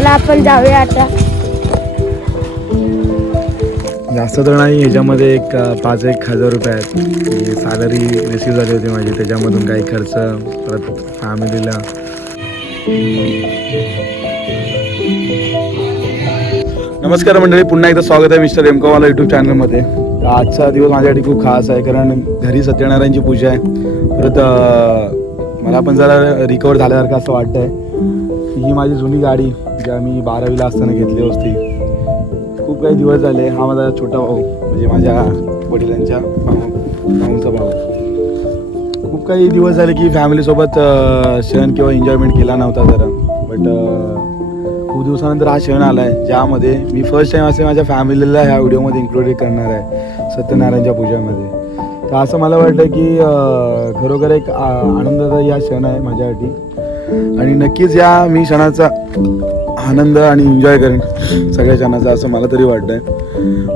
चला आपण जाऊया आता. जास्त तर नाही, ह्याच्यामध्ये एक 5,000 रुपये आहेत. सॅलरी रिसीव झाली होती माझी, त्याच्यामधून काही खर्च परत फॅमिलीला. नमस्कार मंडळी, पुन्हा एकदा स्वागत आहे मिस्टर एमकॉवाला यूट्यूब चॅनलमध्ये. आजचा दिवस माझ्यासाठी खूप खास आहे, कारण घरी सत्यनारायणची पूजा आहे. परत मला पण जरा रिकवर झाल्यासारखं असं वाटतं आहे. ही माझी जुनी गाडी ज्या मी 12वीला असताना घेतली होती. खूप काही दिवस झाले. हा माझा छोटा भाऊ, म्हणजे माझ्या वडिलांच्या भाऊंचा भाऊ. खूप काही दिवस झाले की फॅमिलीसोबत क्षण किंवा एन्जॉयमेंट केला नव्हता जरा. बट खूप दिवसानंतर हा क्षण आला आहे, ज्यामध्ये मी फर्स्ट टाईम असे माझ्या फॅमिलीला ह्या व्हिडिओमध्ये इन्क्लूड करणार आहे सत्यनारायणच्या पूजामध्ये. तर असं मला वाटतं की खरोखर एक आनंदाचा हा क्षण आहे माझ्यासाठी, आणि नक्कीच या मी क्षणाचा आनंद आणि एन्जॉय करेन सगळ्या क्षणाचा, असं मला तरी वाटतं आहे.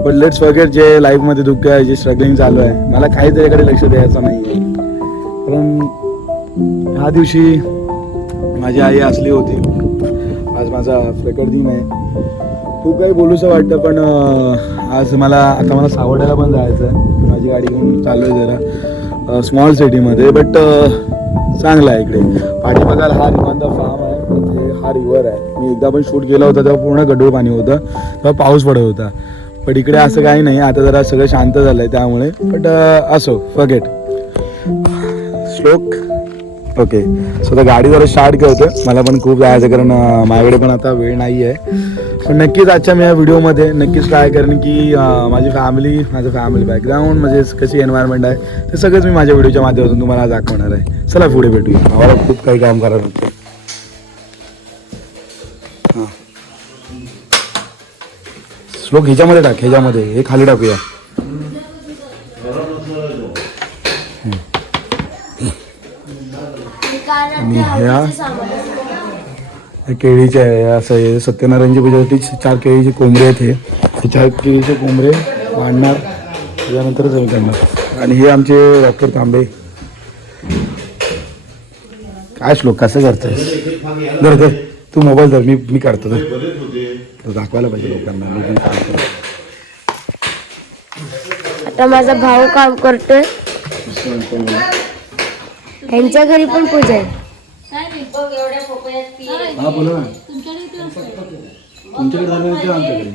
बट लेट्स फॉरगेट जे लाईफमध्ये दुःख आहे, जे स्ट्रगलिंग चालू आहे, मला काही त्याच्याकडे लक्ष द्यायचं नाही आहे. कारण ह्या दिवशी माझी आई असली होती. आज माझा प्रकट दिन आहे. खूप काही बोलूसं वाटतं, पण आज आता मला सावड्याला पण जायचं आहे. माझी गाडी घेऊन चालू आहे जरा स्मॉल सिटीमध्ये. बट चांगला आहे इकडे. पाठीमागाला हा निवांत फार्म आहे, हा रिव्हर आहे. मी एकदा पण शूट केला होता तेव्हा पूर्ण गढूळ पाणी होतं, तेव्हा पाऊस पडत होता. पण इकडे असं काही नाही, आता जरा सगळं शांत झालं आहे त्यामुळे. बट असो, फॉरगेट. श्लोक ओके. सो तर गाडी जरा स्टार्ट करतो. मला पण खूप जायचं, कारण माझ्याकडे पण आता वेळ नाही आहे. पण नक्कीच आजच्या मी या व्हिडिओमध्ये नक्कीच ट्राय करेन की माझी फॅमिली, माझं फॅमिली बॅकग्राऊंड, म्हणजे कशी एन्व्हायरमेंट आहे, ते सगळंच मी माझ्या व्हिडिओच्या माध्यमातून तुम्हाला दाखवणार आहे. चला पुढे भेटूया. मला खूप काही काम करायला लागतं. हां, श्लोक ह्याच्यामध्ये टाक, ह्याच्यामध्ये हे खाली टाकूया. आणि ह्या केळीचे आहे, असं आहे सत्यनारायणची पूजेसाठी 4 केळीचे कोंबरे आहेत. हे 4 केळीचे कोंबरे वाढणार, त्याच्यानंतरच हे करणार. आणि हे आमचे डॉक्टर तांबे. काय श्लोक कसं करतोय? धर तू मोबाईल धर, मी काढतो. तर दाखवायला पाहिजे लोकांना मी पण काम करतो. आता माझा भाऊ काम करतोय. त्यांच्या घरी पण पूजा आहे. हा बोला ना. तुमच्याकडे झालं होतं आमच्याकडे.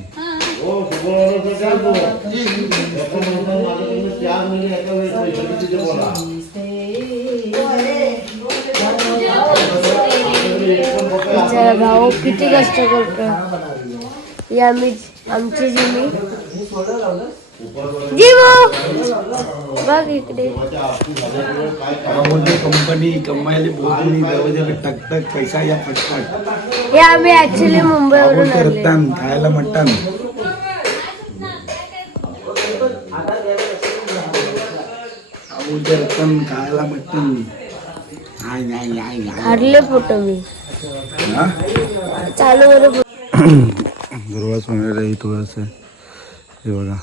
भाऊ किती कष्ट करतो. आमची जिमी बघ इकडे. कंपनी कमायला बोलली दरवाजाला टकटक पैसा या फटफट. हे आम्ही ऍक्च्युली मुंबईवरून आले. खायला मटण. रत्तन खायला मटण. हरले फोटो मी चालू बरोबर. दुर्वास वगैरे तुळस आहे. हे बघा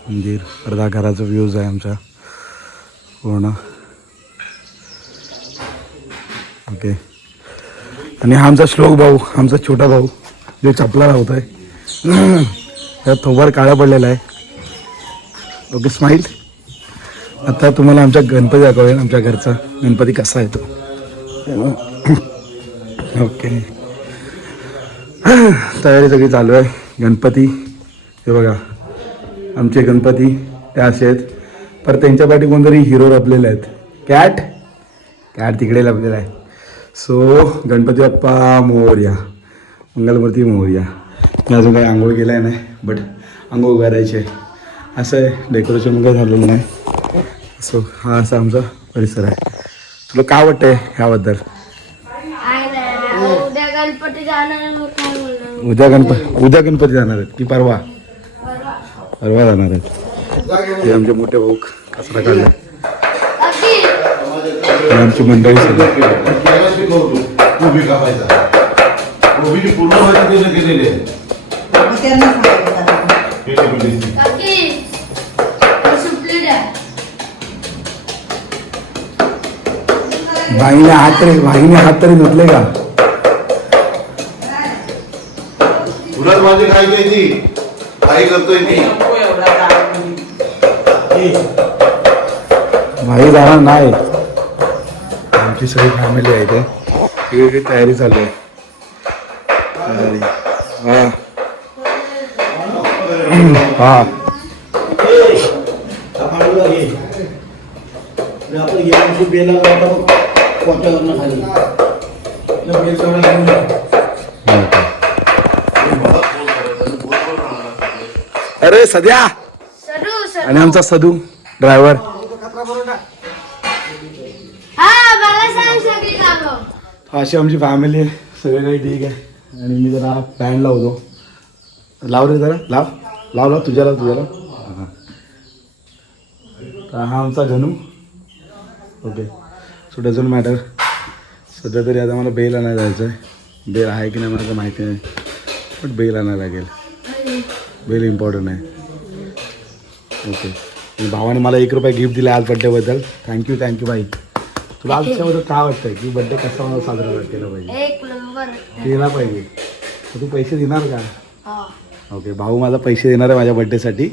मंदिर, अर्धा घराचा व्ह्यूज आहे आमच्या पूर्ण. ओके. आणि हा आमचा श्लोक भाऊ, आमचा छोटा भाऊ, जो चपला लावत आहे. त्यात थोबाड काळा पडलेला आहे. Okay, smile. आता तुम्हाला आमच्या गणपती दाखवेल, आमच्या घरचा गणपती कसा आहे तो. ओके, तयारी सगळी चालू आहे. गणपती हे बघा, आमचे गणपती ते असे आहेत. पर त्यांच्या पाठी कोणतरी हिरो लपलेले आहेत. कॅट तिकडे लपलेला आहे. सो गणपती बाप्पा मोरया, मंगलमूर्ती मोरया. मी अजून काही आंघोळ केला आहे नाही, बट आंघोळ करायची आहे. असं आहे, डेकोरेशन काही झालेलं नाही. सो हा असा आमचा परिसर आहे. तुला काय वाटतंय ह्याबद्दल? उद्या गणपती जाणार आहेत की परवा जाणार आहेत. हे आमचे मोठे भाऊ कचरा काढले. आमची मंडळी सगळी. भाईने हात तरी धुतले का? कोणाची खायची ती काही करतोय ती भाई जाणार नाही. आमची सगळी फॅमिली आहे इथे. वेगळी तयारी चालू आहे. हा हा अरे सध्या सदू आणि आमचा सदू ड्रायव्हर. हा मला सांग सगळी कामं. अशी आमची फॅमिली आहे. सगळं काही ठीक आहे. आणि मी जरा पॅन लावतो. लाव रे जरा लाव लाव लाव तुझ्याला तुझ्याला. हां तर हा आमचा Ganu. Okay so doesn't matter. सध्या तरी आता मला बेल आणायला जायचं आहे. बेल आहे की नाही मला तर माहिती नाही बट बेल आणायला लागेल. बेल इम्पॉर्टंट आहे. ओके आणि भावाने मला ₹1 गिफ्ट दिलं आज बड्डेबद्दल. थँक्यू भाई. तुला आज त्याबद्दल काय वाटतंय की बड्डे कसा मला साजरा केला पाहिजे? एक नंबर. केला पाहिजे. तर तू पैसे देणार का? हा. ओके भाऊ माझा पैसे देणार आहे माझ्या बड्डेसाठी.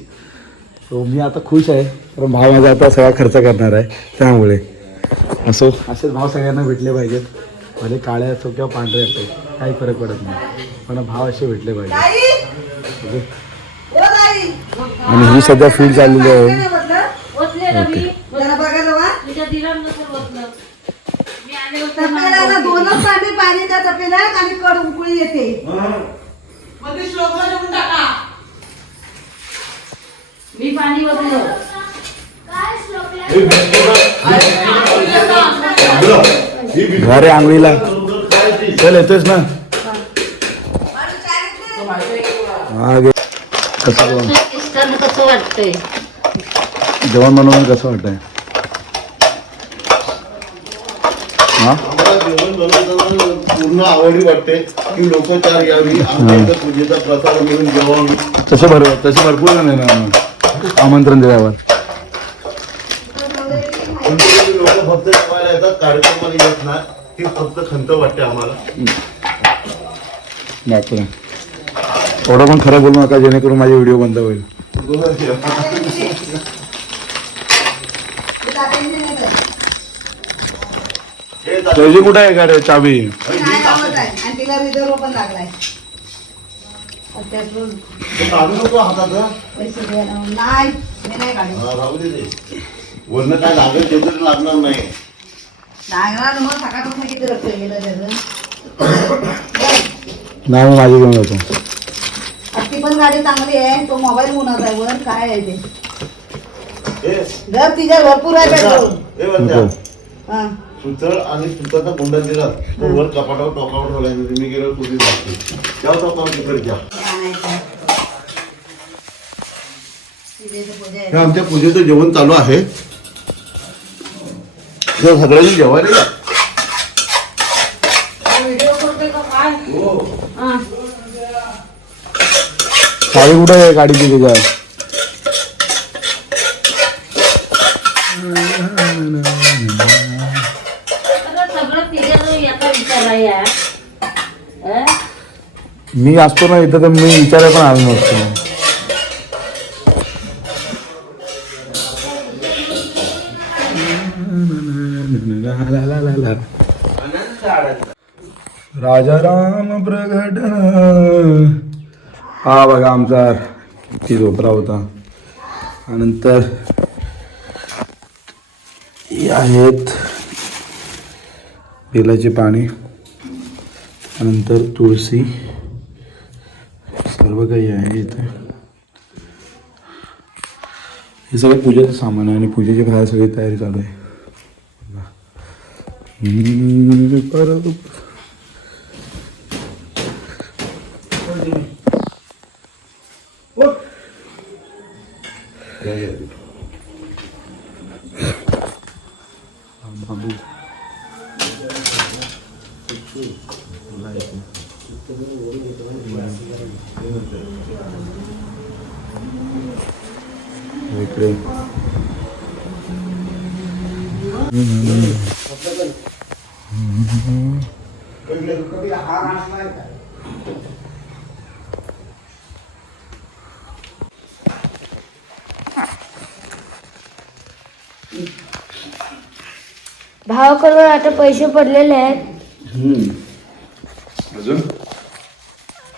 सो मी आता खुश आहे कारण भाऊ माझा आता सगळा खर्च करणार आहे. त्यामुळे असो असेच भाव सगळ्यांना भेटले पाहिजेत. भले काळे असो किंवा पांढरे असो काही फरक पडत नाही पण भाव असे भेटले पाहिजे. ओके आणि ही सध्या फील्ड चाललेली आहे. ओके दोनच पाणी पाणी त्या तपेला आणि कड उकळी येते. मी पाणी ओतलं. घरे आंघोळीला चल येतोस ना. हा गे कसं वाटतंय जेवण बनवून कसं वाटतंय? हा जेवण बनवताना पूर्ण आवडी वाटते की लोक चार यावी आमच्या इथं पूजेचा प्रसाद मिळून जेवावी. तसे भरपूर जण येणार आमंत्रण दिल्यावर. लोक फक्त जेवायला येतात कार्यक्रमाला येत नाही. ती फक्त खंत वाटते आम्हाला. बापरे एवढं पण खरं बोलू नका जेणेकरून माझे व्हिडिओ बंद होईल. तुझी कुठे आहे का रे चाबी? आणि तिला रिझर्व पण लागलाय. काढू नको हातात. पैसे द्यायला नाही मी नाही काढू. राहू दे ते. वरनं काय लागेल ते तरी लागणार नाही. लागणार मग सकाळपासून किती रक्त गेलं त्याचं. नाही मी माझी घेऊन जातो. ती पण गाडी चांगली आहे. तो मोबाईल गुणाचा आहे. वर काय आहे ते ए, घर तिच्या भरपूर आहे पेट्रोल. ए वरच्या. हा सुतळ आणि सुताचा गुंडा दिला तो वर कपाटावर टोकावर ठेवलाय. मी गेलो तुझी लागते त्या टोकावर तिकडच्या. हे आमच्या पूजेचं जेवण चालू आहे. सगळ्यांनी जेवायला या. चावी कुठे आहे गाडीची तुझ्या? मी असतो ना इथं तर मी विचारायला पण आलो नसतो. राजा राम प्रगट. हा बघा आमचा किती झोपरा होता. नंतर आहेत बेलाचे पाणी. नंतर तुळशी सर्व काही आहे इथे. हे सगळं पूजेचं सामान आहे आणि पूजेची काय सगळी तयारी चालू आहे. परत बाबू इकडे भावाकडून आता पैसे पडलेले आहेत. अजून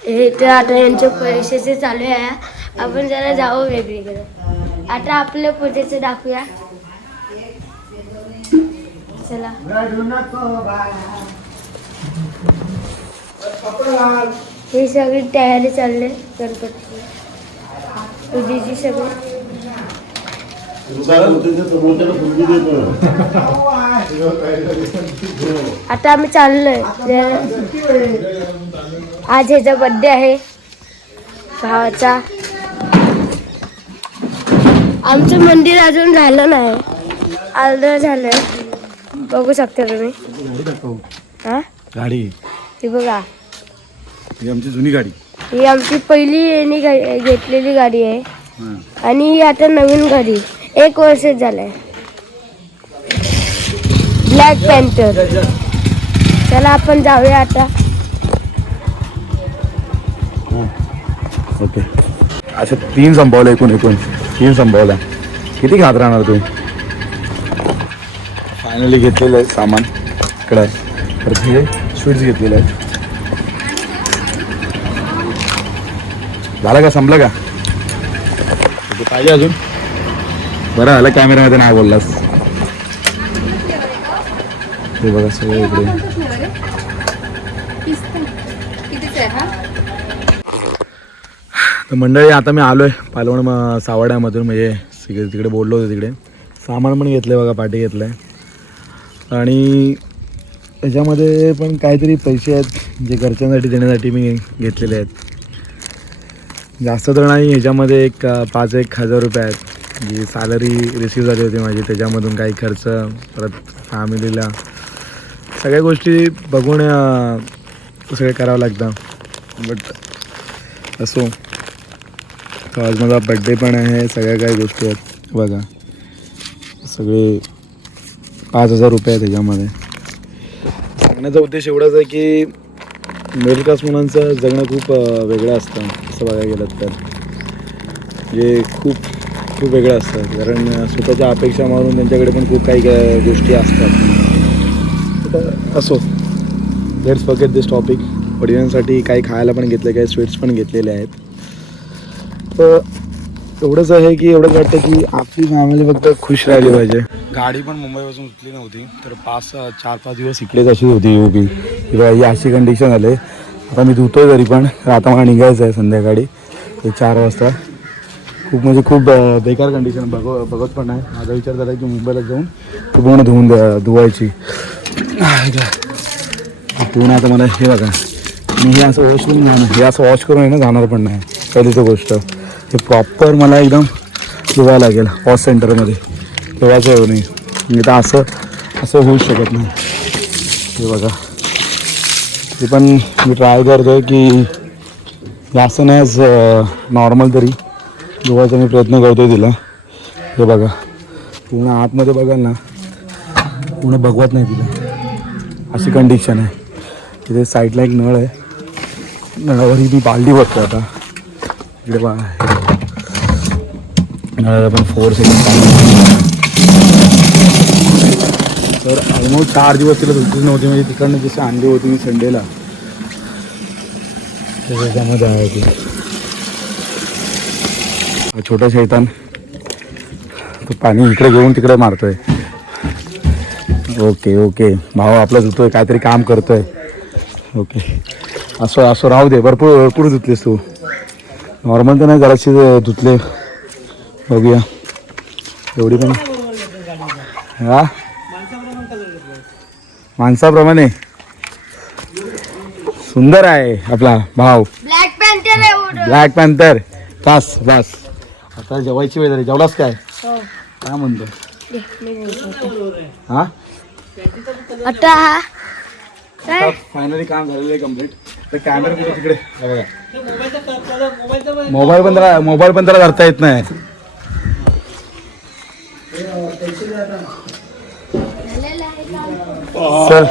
हे तर आता यांचे पैशाचे चालू आहे. आपण जरा जाऊ वेगळीकडे. आता आपल्या पूजेचं दाखवूया. चला. ही सगळी तयारी चालली गणपतीची पूजेची सगळी. आता आम्ही चाललोय. आज ह्याचा बर्थडे आहे भावाचा. आमचं मंदिर अजून झालं नाही, अर्धं झालंय. बघू शकता तुम्ही. हा गाडी ही बघा, ही आमची जुनी गाडी. ही आमची पहिली यांनी घेतलेली गाडी आहे. आणि ही आता नवीन गाडी 1 वर्ष झालंय. Black panther. चला आपण जाऊया आता. ओके, अशा 3 संपवल्या. एकूण 3 संपवल्या. किती खात राहणार तू? फायनली घेतलेलं आहे सामान इकडं आहे. तर हे स्वीट्स घेतलेले आहेत. झालं का? संपलं का? ते पाहिजे अजून? बरं झालं कॅमेरामध्ये नाही बोललास. हे बघा सगळं इकडे. तर मंडळी आता मी आलो आहे पालवण सावड्यामधून. म्हणजे तिकडे बोललो होतो. तिकडे सामान पण घेतलं आहे बघा, पाठी घेतलं आहे. आणि त्याच्यामध्ये पण काहीतरी पैसे आहेत जे घरच्यांसाठी देण्यासाठी मी घेतलेले आहेत. जास्त तर नाही. ह्याच्यामध्ये एक 5,000 रुपये आहेत जी सॅलरी रिसीव झाली होती माझी. त्याच्यामधून काही खर्च, परत फॅमिलीला सगळ्या गोष्टी बघून सगळे करावं लागतं. बट असो, आज माझा बड्डे पण आहे. सगळ्या काही गोष्टी आहेत बघा. सगळे 5,000 रुपये आहेत त्याच्यामध्ये. सांगण्याचा उद्देश एवढाच आहे की मिडल क्लास मुलांचं जगणं खूप वेगळं असतं. असं बघायला गेलं तर जे खूप वेगळं असतं. कारण स्वतःच्या अपेक्षा मारून त्यांच्याकडे पण खूप काही गोष्टी असतात. तर असो, लेट्स फॉरगेट दिस टॉपिक. वडिलांसाठी काही खायला पण घेतले, काही स्वीट्स पण घेतलेले आहेत. तर एवढंच आहे की एवढंच वाटतं की आपली फॅमिली फक्त खुश राहिली पाहिजे. गाडी पण मुंबईपासून उठली नव्हती. तर 4-5 दिवस इकडेच अशी होती उभी. किंवा ही अशी कंडिशन झाली. आता मी धुतोय तरी पण. आता मला निघायचं आहे संध्याकाळी 4 वाजता. खूप म्हणजे खूप बेकार कंडिशन. बघत पण नाही. माझा विचार झाला की मुंबईला जाऊन ती पूर्ण धुवायची. धुवून आता मला हे बघा, मी हे असं वॉश करून जाणार, हे असं वॉश करून आहे ना जाणार पण नाही. पहिलीच गोष्ट हे प्रॉपर मला एकदम धुवायला लागेल वॉश सेंटरमध्ये. तेव्हाचं येऊ नाही. म्हणजे तर असं होऊच शकत नाही. हे बघा, ते पण मी ट्राय करतो आहे की जास्त नाही नॉर्मल तरी धुवायचा मी प्रयत्न करतो आहे तिला. हे बघा पूर्ण आतमध्ये बघाल ना, पूर्ण बघवत नाही तिला. अशी कंडिशन आहे. तिथे साईडला एक नळ आहे. नळावरही मी बालदी बघतो आता. इकडे बघा नळाला पण 4 सेकंड. तर ऑलमोस्ट 4 दिवस तिला धुतलीच नव्हती. म्हणजे तिकडनं जशी आणली होती मी संडेला त्याच्यामध्ये आहे ती. छोटा शैतान तो पाणी इकडे घेऊन तिकडे मारतोय. ओके भाऊ आपला धुतोय, काहीतरी काम करतोय. ओके, असं राहू दे. भरपूर धुतलेस तू. नॉर्मल तर नाही, जराशी धुतले. बघूया एवढी पण. हा माणसाप्रमाणे सुंदर आहे आपला भाव. Black panther. बस आता जेवायची वेळ झाली. जेवलास काय? काय म्हणतो? हा आता फायनली काम झालेलं आहे कम्प्लीट. तर कॅमेरा कुठे तिकडे बघा. मोबाईल पण त्याला धरता येत नाही. सर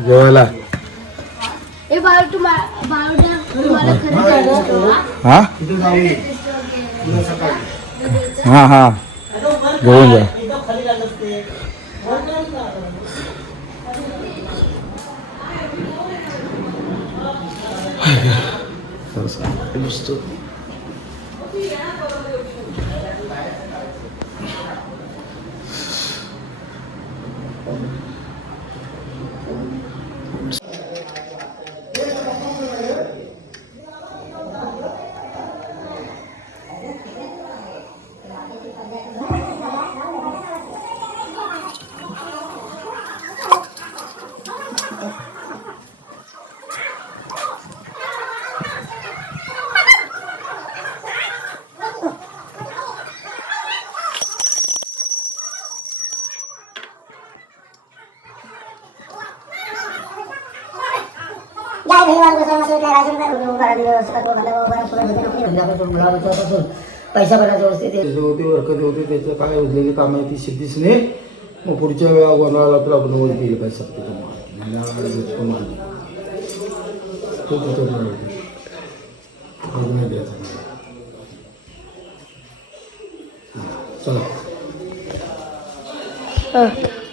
जेवायला ए बाळू, तू बाळू हा हा हा घेऊन जा. पैसा भरायचा व्यवस्थित होती हरकत होती त्याचं काय उरलेली काम आहे ती सिद्धीच नाही. मग पुढच्या वनाला आपला बनवून दिली पाहिजे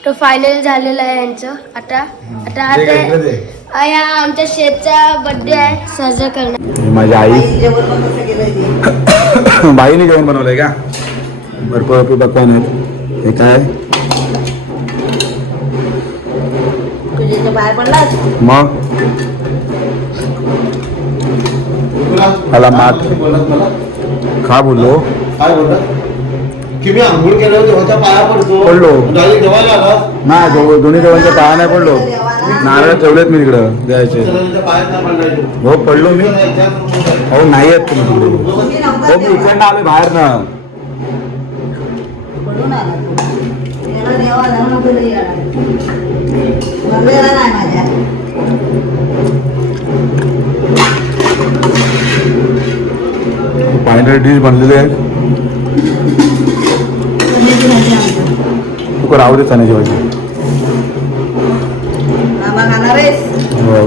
तो फायनल झालेला आहे यांचं. आता या आमच्या शेतचा बर्थडे आहे साजरा करणार. माझी आई जेवण पण कसं केलंय ते बाईने जेवण बनवलंय का? भरपूर पकवान आहेत. हे काय तुझ्या बाहेर पडलास मग मला मात खा बोललो काय बोलतात की मी आंघोळ केल्यावर देवाच्या पाया पडतो पडलो. डायरेक्ट जेवायला आला नाही दोन्ही देवांच्या पाया नाही पडलो. नारळ ठेवलेत मी तिकडं द्यायचे. त्याच्या पायात नाही पडलाय तो. हो पडलो मी. हो नाही आहेत तुम्ही तिकडे. हो मी इकडनं आलोय बाहेर ना. पडून आला तू. याला देवा जाऊ नको लई याला. बनलेला नाही माझ्या. फायनल डिश बनलेली आहे. पनीरची भाजी आमचं. तू राहू दे चण्याची भाजी. बाबा खाणार आहेस? हो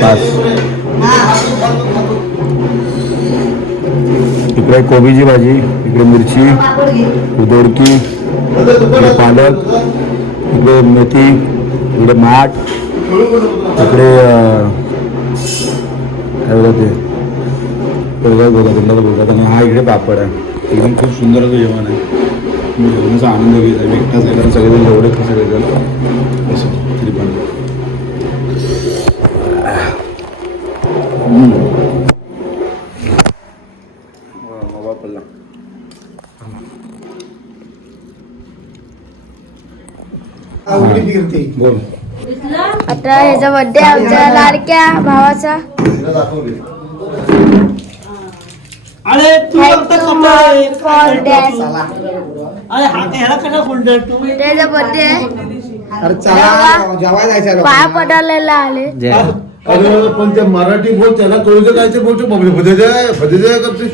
बस. हा. इकडे कोबीची भाजी, इकडे मिरची, पापड घे. दोडकी, इकडे पालक, इकडे मेथी, इकडे माठ, इकडे काय बोलतात आणि हा इकडे पापड आहे. एकदम खूप सुंदर असं जेवण आहे. मी जेवणाचा आनंद घेत आहे. मी एकटाच आहे कारण सगळेजण जेवढे सगळेजण असं तरी पण पडला. बोल. आता ह्याचा बर्थडे आमच्या लाडक्या भावाचा. अरे तू Thank you, Mom, for that. अरे हा ह्याला कसा फोल्डर तू त्याचा बर्थडे आहे. अरे चला जेवायला जायचं पाया पडायला आले. अरे पण ते मराठी बोल त्याला कळलं काय ते बोलतो भदेजय करतोस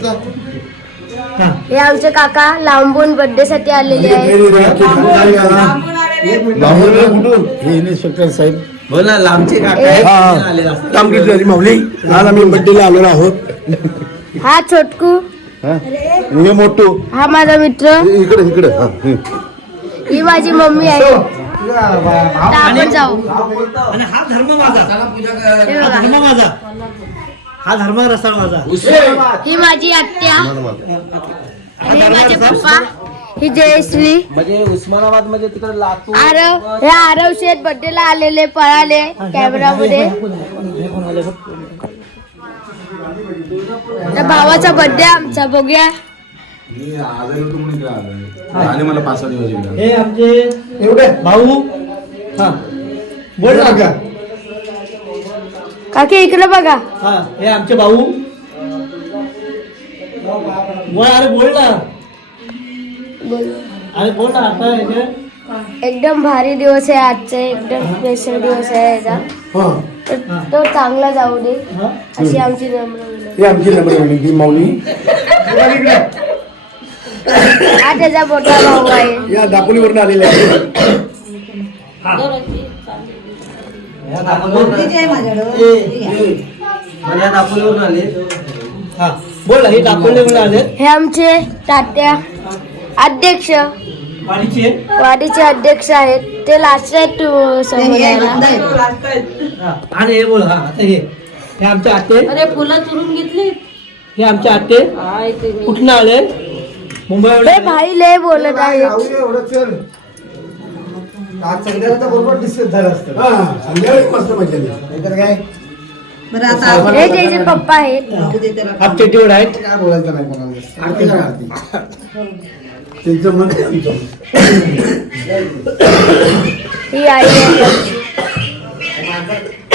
का? हे आमचे काका लांबून बर्थडे साठी आलेले आहेत. कुठून हे इन्स्पेक्टर साहेब बोल ना लांबचे रामकृष्ण माऊली आज आम्ही बड्डेला आलेलो आहोत. हा छोटकू, हे मोठू हा माझा मित्र, इकडे इकडे ही माझी मम्मी आहे. आता आपण जाऊ. आणि हा धर्म माझा हे बघा, धर्म माझा हा धर्म रसाळ माझा ही माझी आत्या आणि हे माझे पप्पा, ही जयश्री. म्हणजे उस्मानाबाद मध्ये तिकडे लातूर आरव, हे आरव शेठ बर्थडे ला आलेले, पळाले कॅमेरा मध्ये. त्या भावाचा बर्थडे आमचा बघूया. आले मला 5-6 दिवस इकडे. हे आमचे एवढे भाऊ हा बोल ना का काकी इकडे बघा. हा हे आमचे भाऊ बोल अरे बोल ना अरे बोल ना आता हे एकदम भारी दिवस आहे आजचा, एकदम स्पेशल दिवस आहे याचा. तर तो चांगला जाऊ दे अशी आमची नम्र विनंती. हे आमची नम्र माऊली हा त्याचा मोठा भाऊ आहे. या दापोलीवरून आलेले आहे. मोठीची आहे माझ्याकडं मला दाखवल्यावरून आले. हा बोल हे दाखवल्यावरून आले. हे आमचे तात्या अध्यक्ष वाडीचे वाडीचे अध्यक्ष आहेत. ते लास्ट आहेत समोर यायला. आणि हे बोल. हा आता हे आमचे आते. अरे फुलं तुरून घेतली. हे आमचे आते कुठून आले? मुंबई. हे भाई लय बोलत आहे. एवढं चल आज संध्याकाळचा बरोबर डिस्कस झालं असतं. संध्याकाळी मस्त मजा आली. नाहीतर काय बरं आता हे त्याचे पप्पा आहेत. बघू दे त्याला. आपटे टीवड आहेत. काय बोलायचं नाही कोणाला. आरती करा आरती. त्यांचं मन आमचं. ही आई आहे.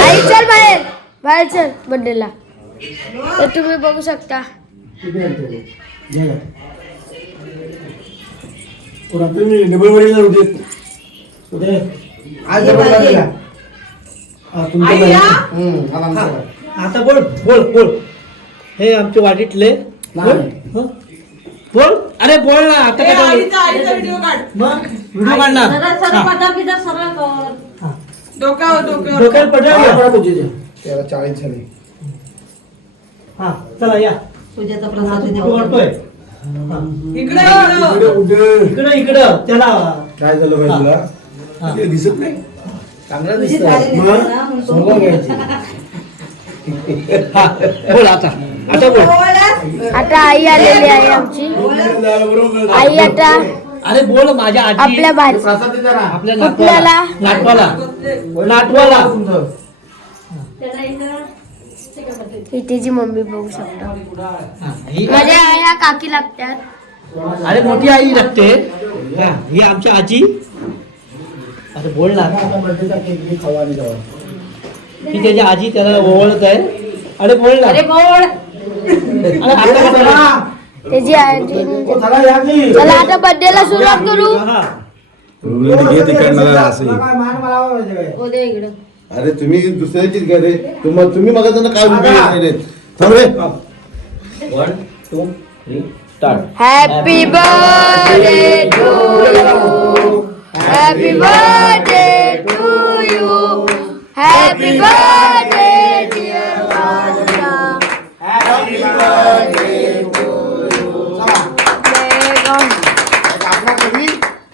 आई चल बाहेर बाहेर चल बर्थडेला. तर तुम्ही बघू शकता. रात्री मी डबलवाडीला होते. कुठे? आज डबलवाडीला. तुमच्या घरी? आला आमच्या घरी. आता बोल बोल बोल. हे आमचे वाडीतले. बोल हं? बोल. अरे बोल ना आता काय चालू? व्हिडिओ काढ. मग व्हिडिओ काढणार. डोक्यावर पडला. त्याला 40 झाले. हा चला या. पूजेचा प्रसाद वाटतोय. इकडे कुठे? इकडं इकडं त्याला. काय झालं बाई तुला? हा. ते दिसत नाही. चांगला तुझी दिसतोय. थाळी मग दिसते ना, म्हणून तो- सोबत घ्यायची. हा बोल आता आता बोल. आता आई आलेली आहे आमची. आई आता अरे बोल माझ्या आजी. आपल्या भाजी प्रसाद दे जरा. आपल्या कुठल्याला? नातवाला नातवाला. ही त्याची मम्मी बघू शकता. हा, ही माझ्या ह्या काकी लागतात. अरे मोठी आई लागते. हा, ही आमची आजी. अरे बोल ना. बर्थडेचा केक मी खावा आणि जावा. ही त्याची आजी त्याला ओवळत आहे. अरे बोल ना. अरे बोल. अरे आता कसं? त्याची आजी. चला या की. चला आता बर्थडेला सुरुवात करू. हा. घे तिकडनं असं. काय मान मला पाहिजे काय? हो दे इकडं. अरे तुम्ही दुसऱ्याचीच घ्या रे. तुम्ही मग काय उभी रे. थांब रे. 1 2 3 start. Happy birthday to you. Happy birthday to you. Happy birthday dear बाळा. Happy birthday to you.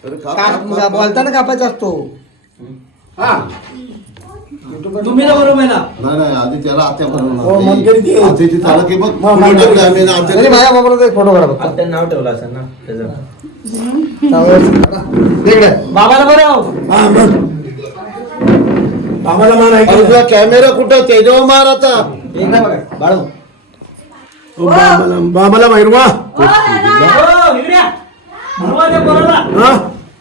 अरे का- बोलताना कापायचा असतो. हा तुम्ही ना बरोबर आहे ना. नाही आधी त्याला आत्या हो, मनगडी दे. बनवणार. आत्याची चालक की बघ. हा, फुलं मनगडी. टाकले आम्ही ना आत्याला. अरे माझ्या बाबाला एक फोटो काढा फक्त. आता नाव ठेवलं असं ना त्याचं. इकडे. बाबाला बरं. हा मग बाबाला मान आहे अरे की तुझा कॅमेरा कुठं त्याच्यावर मार आता. एकदा बघा बाळू. बाबाला माहिरवा. हो इकड्या. भरवा दे पोराला. हा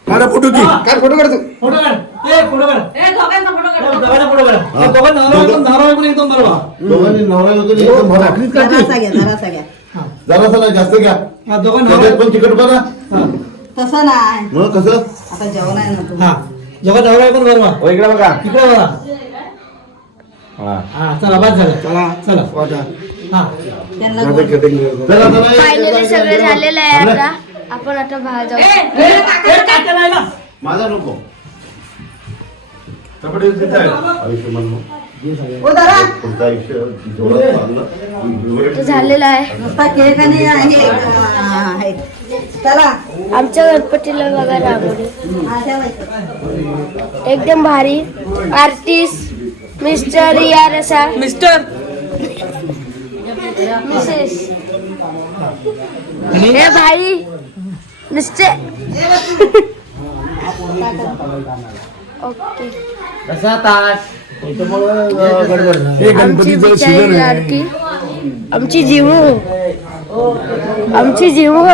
काढा फोटो की. काय फोटो काढतो? फोटो काढ. ए फोटो काढ. दोघांना फोटो काढ. दोघांना नवरा बायको एकदम बरोबर. दोघांनी नवरा वगैरे एकदम भरा. जरासा घ्या जरासा घ्या. जरासा नाही जास्त घ्या. हा दोघांना त्याच्यात पण तिकट बघा. तसं नाही मग कसं आता जेवण आहे ना तू. हा जेव्हा नवरा बायको बरोबर. इकडे बघा. इकडे बघा. हा चला बस झालं. चला चला. हा त्यांना चला चला. फायनली सगळं झालेलं आहे. आता आपण आता बाहेर जाऊ. काका नाही ना. माझा नको आयुष्य म्हणून ओ दादा तुमचं आयुष्य जोरात चाललं. तर झालेलं आहे. नुसता केक आणि हे आहेत. चला आमच्या गणपतीला बघा रांगोळी हा ठेवायचं. एकदम भारी. आर्टिस्ट मिस्टर या रसा मिस्टर मिसेस. हे भाई मिस्टर. ओके. आमची बिचारी लाडकी आमची जीवू आमची जीवू.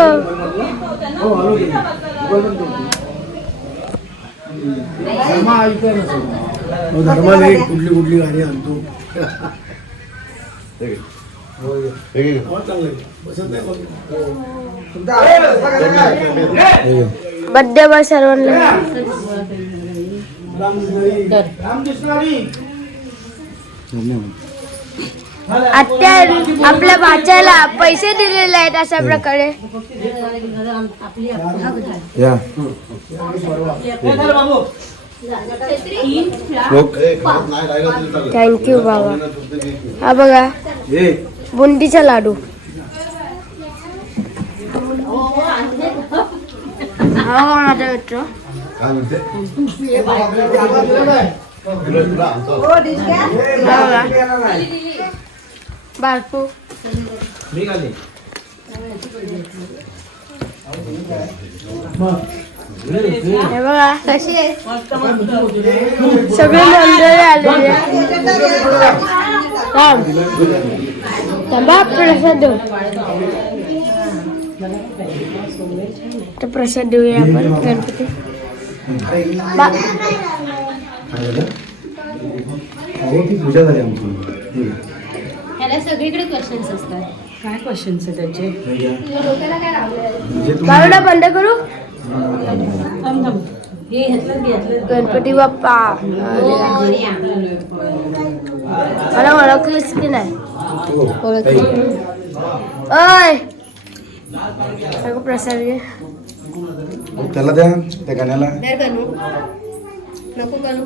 धर्माला एक कुठली गाडी आणतो. बर्थडे बॉय सर्वांना. आत्या आपल्या भाच्याला पैसे दिलेले आहेत अशा प्रकारे. या बाबू लोक नाही राहिलं तरी चालेल. थँक्यू बाबा. हा बघा ये बुंदीचा लाडू. हा माझा मित्र. काय म्हणते हो डिश घ्या. बघा बारकू. हे बघा कशी आहे सगळी मंडळी आलेली आहे. थांब. थांबा प्रसाद देऊ. तर प्रसाद देऊया आपण गणपती. पूजा झाली आमची. ह्याला सगळीकडे क्वेश्चन्स असतात. काय क्वेश्चन्स आहे त्याचे? बाळूला बंद करू. हे घेतलं गणपती बाप्पा मला ओळखलीस की नाही? ओय अगं प्रसाद घे. त्याला द्या त्या गाण्याला. नको करू